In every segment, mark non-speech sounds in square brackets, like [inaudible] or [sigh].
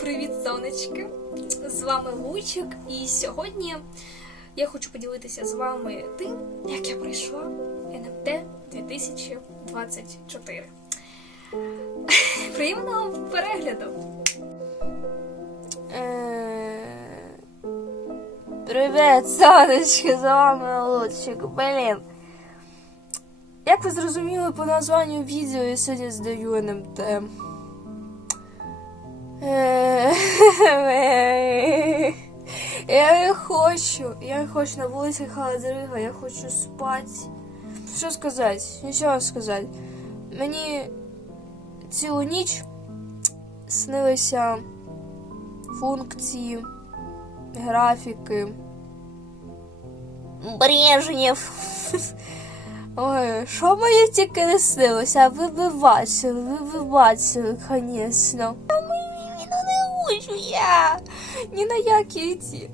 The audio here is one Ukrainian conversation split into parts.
Привіт, сонечки! З вами Лучик, і сьогодні я хочу поділитися з вами тим, як я пройшла НМТ 2024. [laughs] Приємного перегляду! Е, Привіт, сонечки, з вами Лучик. Блін. Як ви зрозуміли по названню відео, я сьогодні здаю НМТ. Е, [laughs] Я не хочу. Я не хочу на вулиці холодрига, я хочу спати. Що сказати? Нічого сказати. Мені цілу ніч снилися функції, графіки. Брежнєв. [laughs] Ой, що мені тільки не снилося? Ви бачили, ви бачили. Хочу я. Ні на які ці.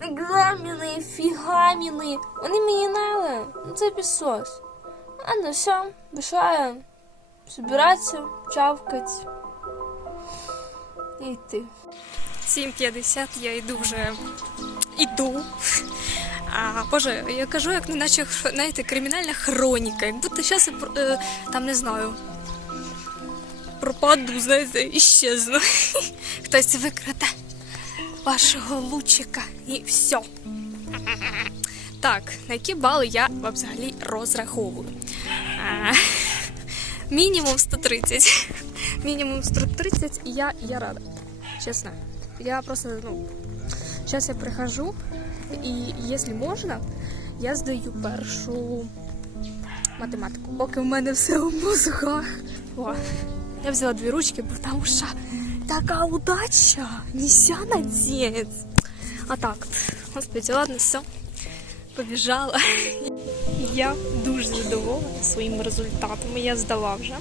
Екзамени, фігаміни. Вони мені нали. Ну це пісос. А ну все, бішаю. Собиратися, чавкать. І йти. 7.50 я йду вже іду. А боже, я кажу, як неначе знаєте, кримінальна хроніка, як будто зараз е, там не знаю. Пропаду, знаєте, іщезну. [laughs] Хтось викраде вашого лучика і все. Так, на які бали я взагалі розраховую? А, мінімум 130. Мінімум 130, і я, я рада. Чесно. Я просто, ну, сейчас я прихожу, і якщо можна, я здаю першу математику. Поки в мене все в мозгах. О, я взяла дві ручки, тому що така удача, несянадець. А так, господи, ладно, все, побіжала. Я дуже задоволена своїми результатами. Я здала вже.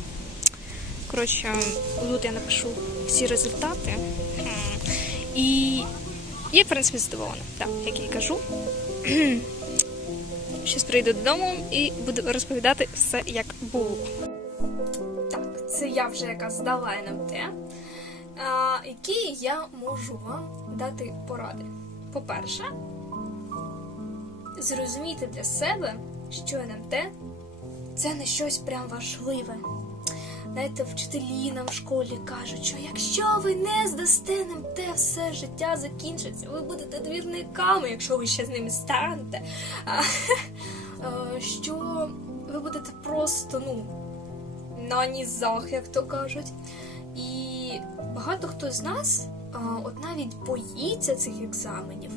Коротше, тут я напишу всі результати. І я, в принципі, задоволена, так, як я і кажу. Щось прийду додому і буду розповідати все, як було. Це я вже яка здала НМТ. Які я можу вам дати поради. По-перше, зрозумійте для себе, що НМТ це не щось прям важливе. Знаєте, вчителі нам в школі кажуть, що якщо ви не здасте НМТ, все життя закінчиться. Ви будете двірниками, якщо ви ще з ними станете. А, [laughs] що ви будете просто, ну, на нізах, як то кажуть. І багато хто з нас от навіть боїться цих екзаменів.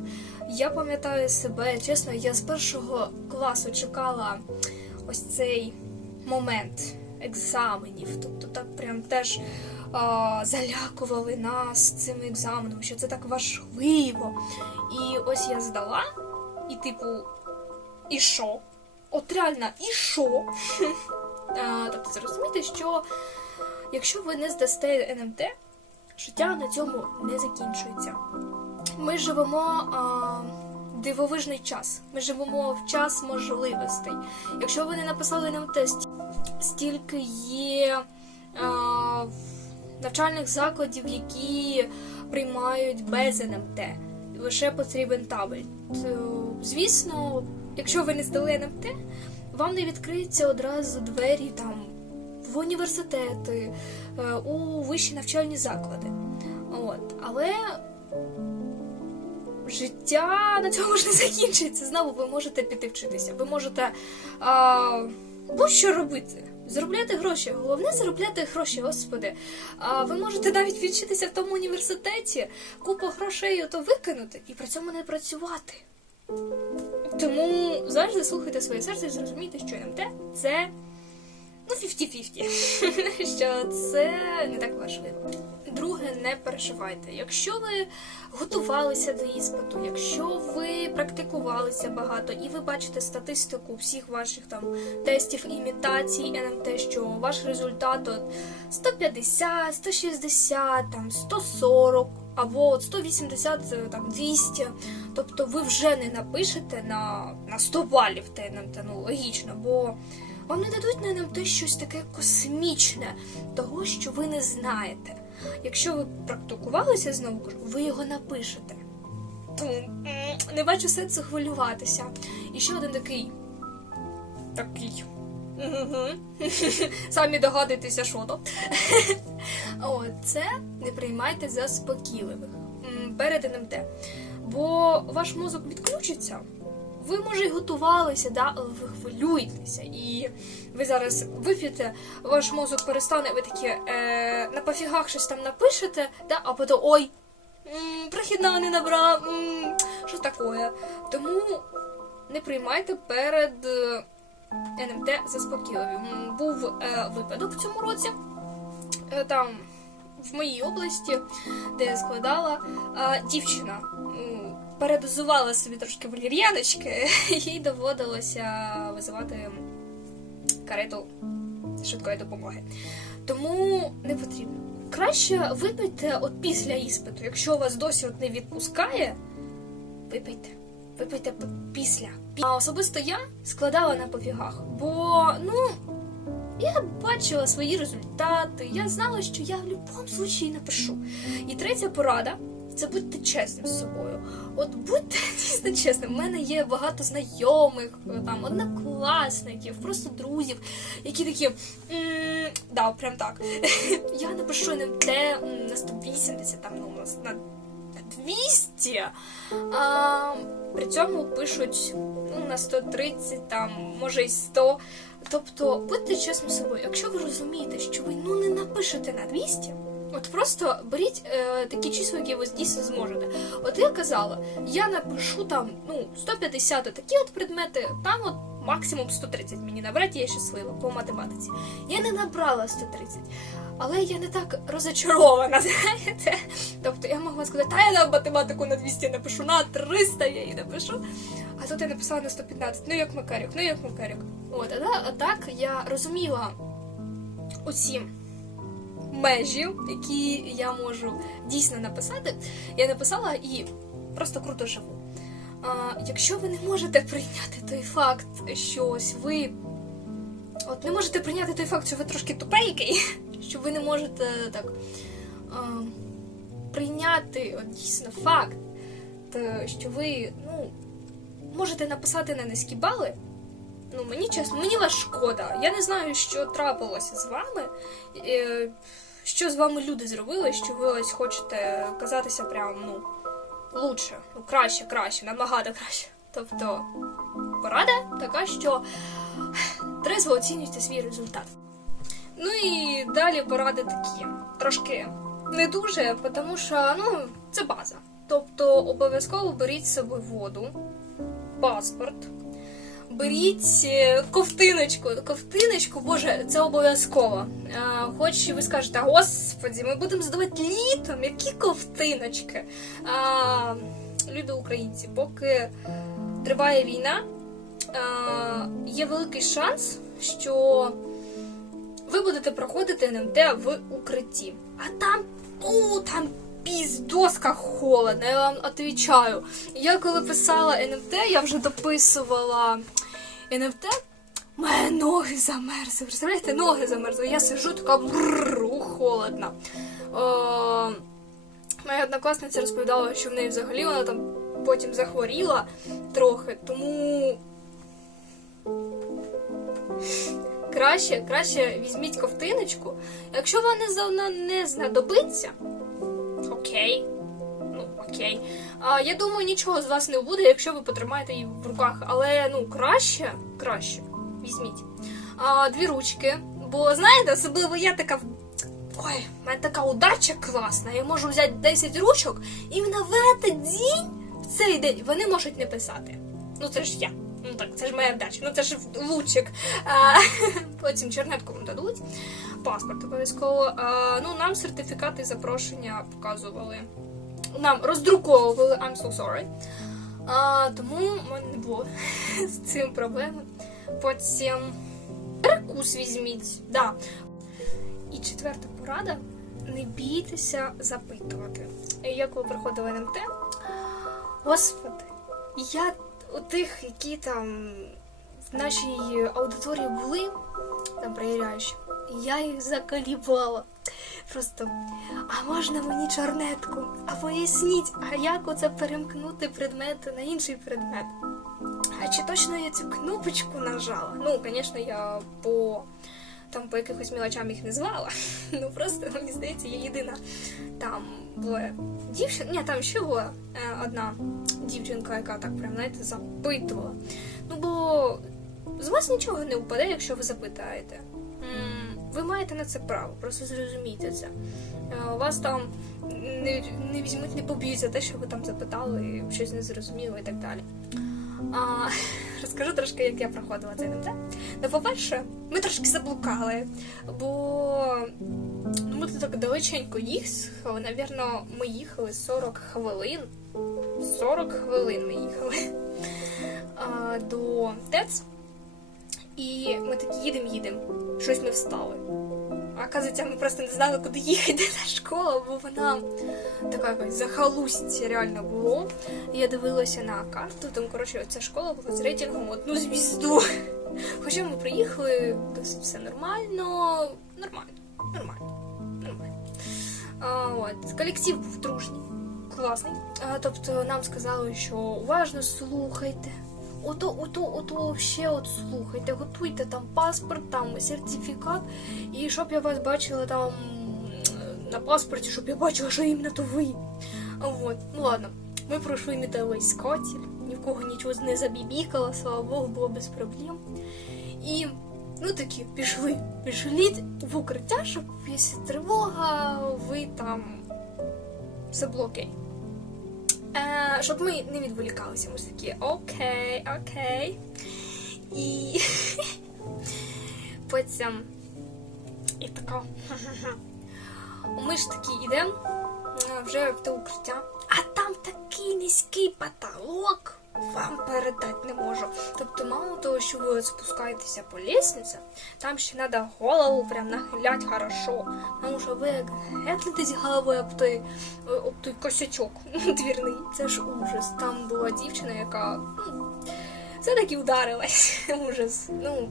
Я пам'ятаю себе, чесно, я з першого класу чекала ось цей момент екзаменів. Тобто так прям теж а, залякували нас цими екзаменами, що це так важливо. І ось я здала, і типу, і що? От реально, і що? [laughs] Тобто зрозуміти, що якщо ви не здасте НМТ, життя на цьому не закінчується. Ми живемо а, дивовижний час. Ми живемо в час можливостей. Якщо ви не написали НМТ, сті- стільки є а, навчальних закладів, які приймають без НМТ. Лише потрібен табель. То, звісно, якщо ви не здали НМТ, вам не відкриються одразу двері там в університети, е, у вищі навчальні заклади. От. Але життя на цьому ж не [laughs] закінчиться. Знову ви можете піти вчитися. Ви можете а, будь-що робити. Заробляти гроші. Головне заробляти гроші, господи. А ви можете навіть відчитися в тому університеті, купу грошей ото викинути і при цьому не працювати. Тому завжди слухайте своє серце і зрозумійте, що НМТ це ну 50-50. [laughs] що це не так важливо. Друге, не переживайте. Якщо ви готувалися до іспиту, якщо ви практикувалися багато і ви бачите статистику всіх ваших там тестів імітацій НМТ, що ваш результат от 150, 160, там 140 або от 180, е, там 200, тобто ви вже не напишете на, на 100 балів те НМТ, ну логічно, бо вам не дадуть на НМТ щось таке космічне, того, що ви не знаєте. Якщо ви практикувалися знову ви його напишете. Тому не бачу сенсу хвилюватися. І ще один такий. Такий. Мгм. [laughs] Самі догадуєтеся, що то. [laughs] О, це не приймайте заспокійливих перед НМТ. Бо ваш мозок відключиться. Ви, може, й готувалися, да, але ви хвилюєтеся. І ви зараз вип'єте, ваш мозок перестане, ви такі е, на пофігах щось там напишете, да, а потім ой, м, прохідна не набрав, що таке. Тому не приймайте перед е, НМТ заспокійливі. Був е, випадок в цьому році. Е, там в моїй області, де я складала, е, дівчина передозувала собі трошки валір'яночки, [laughs] їй доводилося визивати карету швидкої допомоги. Тому не потрібно. Краще випийте от після іспиту. Якщо вас досі от не відпускає, випийте. Випийте після. А особисто я складала на пофігах, бо ну. Я бачила свої результати, я знала, що я в будь-якому случаї напишу. І третя порада це будьте чесним з собою. От будьте [laughs] дійсно чесним. У мене є багато знайомих, там однокласників, просто друзів, які такі «М, да, прям так. [laughs] Я напишу не те на 180, там ну на 200. А, при цьому пишуть ну, на 130, там, може й 100. Тобто, будьте чесним собою. Якщо ви розумієте, що ви ну не напишете на 200, от просто беріть е, такі числа, які ви дійсно зможете. От я казала, я напишу там ну 150 такі от предмети, там от максимум 130 мені набрати, я щаслива по математиці. Я не набрала 130, але я не так розочарована, [laughs] знаєте. Тобто я могла сказати, та я на математику на 200 напишу, на 300 я її напишу. А тут я написала на 115, ну як Макарюк, ну як Макарюк. От, а, так я розуміла оці межі, які я можу дійсно написати. Я написала і просто круто живу. Якщо ви не можете прийняти той факт, що ось ви. От не можете прийняти той факт, що ви трошки тупенький, [laughs] що ви не можете так прийняти от, дійсно факт, що ви ну, можете написати на низькі бали. Ну, мені чесно, мені вас шкода. Я не знаю, що трапилося з вами. Е, що з вами люди зробили, що ви ось хочете казатися прям, ну, лучше, ну, краще, краще, набагато краще. Тобто, порада така, що трезво оцінюйте свій результат. Ну і далі поради такі. Трошки не дуже, тому що ну, це база. Тобто обов'язково беріть з собою воду, паспорт, беріть е, ковтиночку. Ковтиночку, боже, це обов'язково. Е, Хоч ви скажете, господі, ми будемо здавати літом, які ковтиночки. А, люди українці, поки триває війна, е, є великий шанс, що ви будете проходити НМТ в укритті. А там, о, там піздоска холодно, я вам відповідаю. Я коли писала НМТ, я вже дописувала НМТ. Моє ноги замерзли. Представляєте, ноги замерзли. Я сижу така брррр, холодно. Е, моя однокласниця розповідала, що в неї взагалі вона там потім захворіла трохи, тому краще, краще візьміть ковтиночку. Якщо вона не знадобиться, окей. Ну, окей. А, я думаю, нічого з вас не буде, якщо ви потримаєте її в руках. Але ну, краще, краще візьміть. А, дві ручки. Бо знаєте, особливо я така. Ой, в мене така удача класна. Я можу взяти 10 ручок, і в цей день, в цей день вони можуть не писати. Ну це ж я. Ну так, це ж моя вдача. Ну це ж лучик. А, [laughs] потім чернетку вам дадуть. Паспорт обов'язково. Ну, нам сертифікати запрошення показували. Нам роздруковували I'm so sorry. А, тому в мене не було [laughs] з цим проблеми. Потім перекус візьміть. Да. І четверта порада: не бійтеся запитувати. Як ви проходили НМТ? Господи, я у тих, які там в нашій аудиторії були, там перевіряючи, я їх заколібала. Просто, а можна мені чорнетку? А поясніть, а як оце перемкнути предмет на інший предмет? А чи точно я цю кнопочку нажала? Ну, звісно, я по там по якихось мілочам їх не звала. [laughs] Ну просто мені здається, я єдина там була дівчина. Ні, там ще була е, одна дівчинка, яка так прям знаєте, запитувала. Ну бо з вас нічого не впаде, якщо ви запитаєте. Ви маєте на це право, просто зрозумійте це. Е, Вас там не, не візьмуть, не поб'ють за те, що ви там запитали, щось не зрозуміли і так далі. А, [laughs] розкажу трошки, як я проходила цей НМТ. Ну, по-перше, ми трошки заблукали, бо ну, ми тут так далеченько їхали. Навірно, ми їхали 40 хвилин. 40 хвилин ми їхали [laughs] а, до ТЕЦ. І ми такі їдемо, їдемо. Щось ми встали. А оказується, ми просто не знали, куди їхати на школу, бо вона така якась захалустя реально було. Я дивилася на карту, там, коротше, ця школа була з рейтингом одну звізду. Хоча ми приїхали, досить все нормально. Нормально, нормально, нормально. А, от. Колектив був дружній, класний. А, тобто нам сказали, що уважно слухайте. Ото, ото, ото ще от слухайте, готуйте там паспорт, там сертифікат, і щоб я вас бачила там на паспорті, щоб я бачила, що іменно то ви. Вот, ну ладно. Ми пройшли металоіскатель, ні в кого нічого не забібікало, слава Богу, було без проблем. І ну такі пішли, пішли в укриття, щоб якщо тривога, ви там все було окей. Е, щоб ми не відволікалися, ми ж такі окей, окей. І [laughs] потім і така. Ми ж такі йдемо е, вже в те укриття, а там такий низький потолок. Вам передати не можу. Тобто, мало того, що ви спускаєтеся по лестниці, там ще треба голову прям нахиляти хорошо. Тому що ви гепнетесь головою об той, об той косячок [laughs] двірний. Це ж ужас. Там була дівчина, яка ну, все-таки ударилась. [laughs] Ужас. Ну,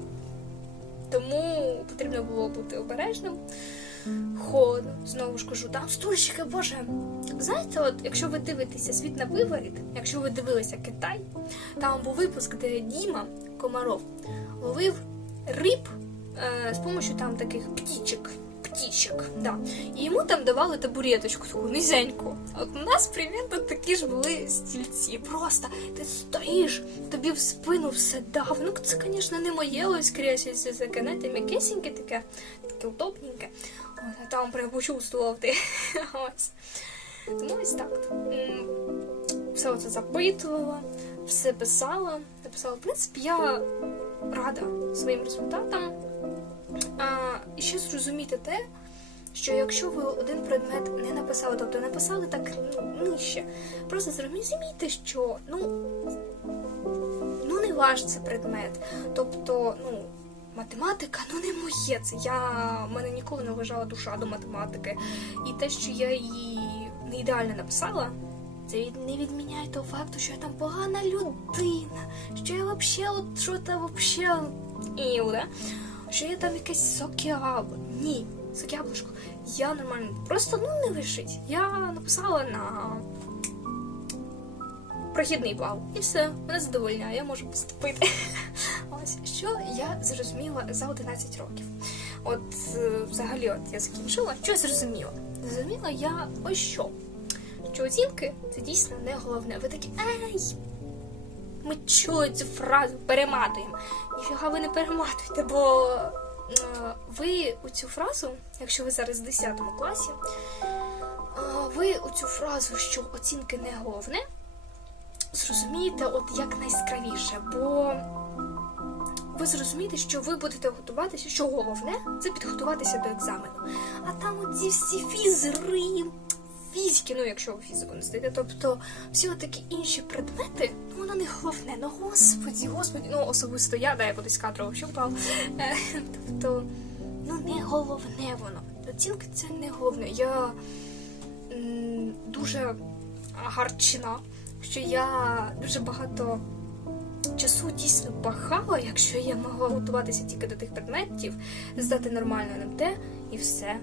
тому потрібно було бути обережним. Холодно, знову ж кажу, там стульчики, боже. Знаєте, от якщо ви дивитеся світ на виворіт, якщо ви дивилися Китай, там був випуск, де Діма Комаров ловив риб е, з допомогою там таких птічок. Птічок, да. І йому там давали табуреточку таку низеньку. От у нас примерно такі ж були стільці. Просто ти стоїш, тобі в спину все дав. Ну це, звісно, не моє ось кресло, це таке, знаєте, м'якесеньке таке, таке удобненьке. От, а там прям почувствував ти. [laughs] Ось. Ну, ось так. Все це запитувала, все писала. Написала, в принципі, я рада своїм результатам. А, і ще зрозуміти те, що якщо ви один предмет не написали, тобто написали так ну, нижче, просто зрозумійте, що ну, ну не ваш це предмет. Тобто, ну, математика ну не моє. Це я мене ніколи не вважала душа до математики. І те, що я її не ідеально написала, це від- не відміняє того факту, що я там погана людина, що я вообще от що там вообще іу, що я там якесь сокябло. Ні, сокяблушко. Я нормально. Просто ну не лишить. Я написала на прохідний бал. І все, мене задовольняє, я можу поступити. [laughs] Ось що я зрозуміла за 11 років. От е, взагалі, от я закінчила, що я зрозуміла? Зрозуміла я ось що. Що оцінки це дійсно не головне. Ви такі ей! Ми чули цю фразу, перематуємо. Ніфіга ви не перематуєте, бо е, ви у цю фразу, якщо ви зараз в 10 класі, е, ви у цю фразу, що оцінки не головне, зрозумієте от як найскравіше, бо ви зрозумієте, що ви будете готуватися, що головне це підготуватися до екзамену. А там оці всі фізри, фізики, ну якщо ви фізику не здаєте, тобто всі такі інші предмети, ну воно не головне. Ну господі, господі, ну особисто я, да, я кудись кадрово вщупав. Е, Тобто, ну не головне воно. Оцінки це не головне. Я дуже гарчина, що я дуже багато часу дійсно пахала, якщо я могла готуватися тільки до тих предметів, здати нормально НМТ і все.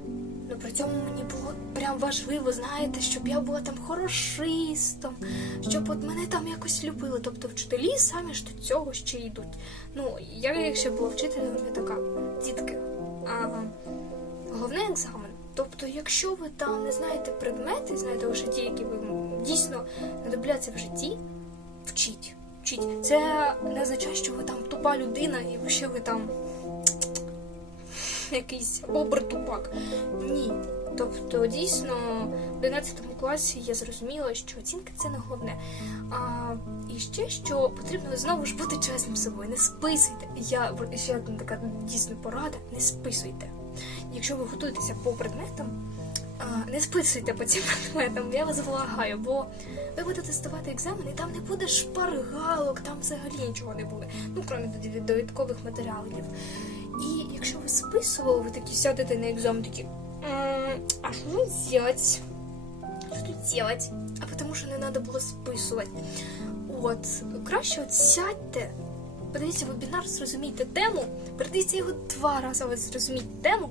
Ну при цьому мені було прям важливо, знаєте, щоб я була там хорошистом, щоб от мене там якось любили. Тобто вчителі самі ж до цього ще йдуть. Ну, я якщо була вчителем, я така, дітки, а, головний екзамен. Тобто, якщо ви там не знаєте предмети, знаєте лише ті, які ви дійсно знадобляться в житті, вчіть. Вчіть. Це не означає, що ви там тупа людина і ще ви там [sniffs] якийсь обертупак. Ні. Тобто, дійсно, в 11 класі я зрозуміла, що оцінки це не головне. А, і ще що потрібно знову ж бути чесним з собою. Не списуйте. Я ще така дійсно порада: не списуйте. Якщо ви готуєтеся по предметам, не списуйте по цим предметам, я вас благаю, бо ви будете здавати екзамен, і там не буде шпаргалок, там взагалі нічого не буде. Ну, крім додаткових матеріалів. І якщо ви списували, ви такі сядете на екзамен, такі. А що тут делать? Що тут делать? А тому що не треба було списувати. От, краще от сядьте, подивіться вебінар, зрозумійте тему, передивіться його два рази, ви зрозумієте тему,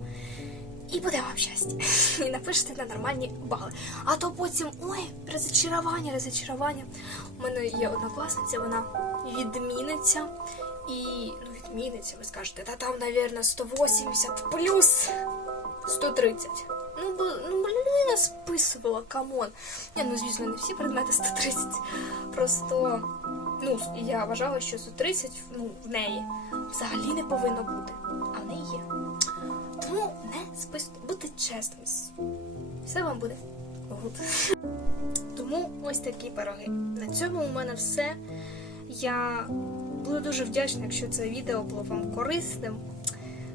і буде вам щастя. [laughs] І напишете на нормальні бали. А то потім, ой, розочарування, розочарування. У мене є однокласниця, вона відміниться. І ну, відміниться, ви скажете, та там, навірно, 180 плюс 130. Ну, бо ну, людина списувала, камон. Ні, ну звісно, не всі предмети 130. Просто ну, я вважала, що 130 ну, в неї взагалі не повинно бути. А в неї є. Тому не списуйте, будьте чесними. Все вам буде гуд. Тому ось такі пироги. На цьому у мене все. Я буду дуже вдячна, якщо це відео було вам корисним.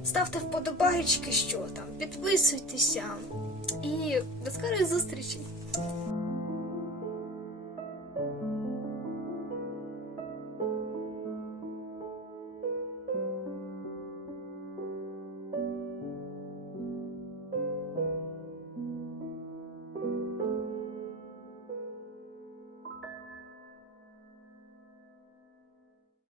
Ставте вподобайки, що там, підписуйтеся. І до скорої зустрічі!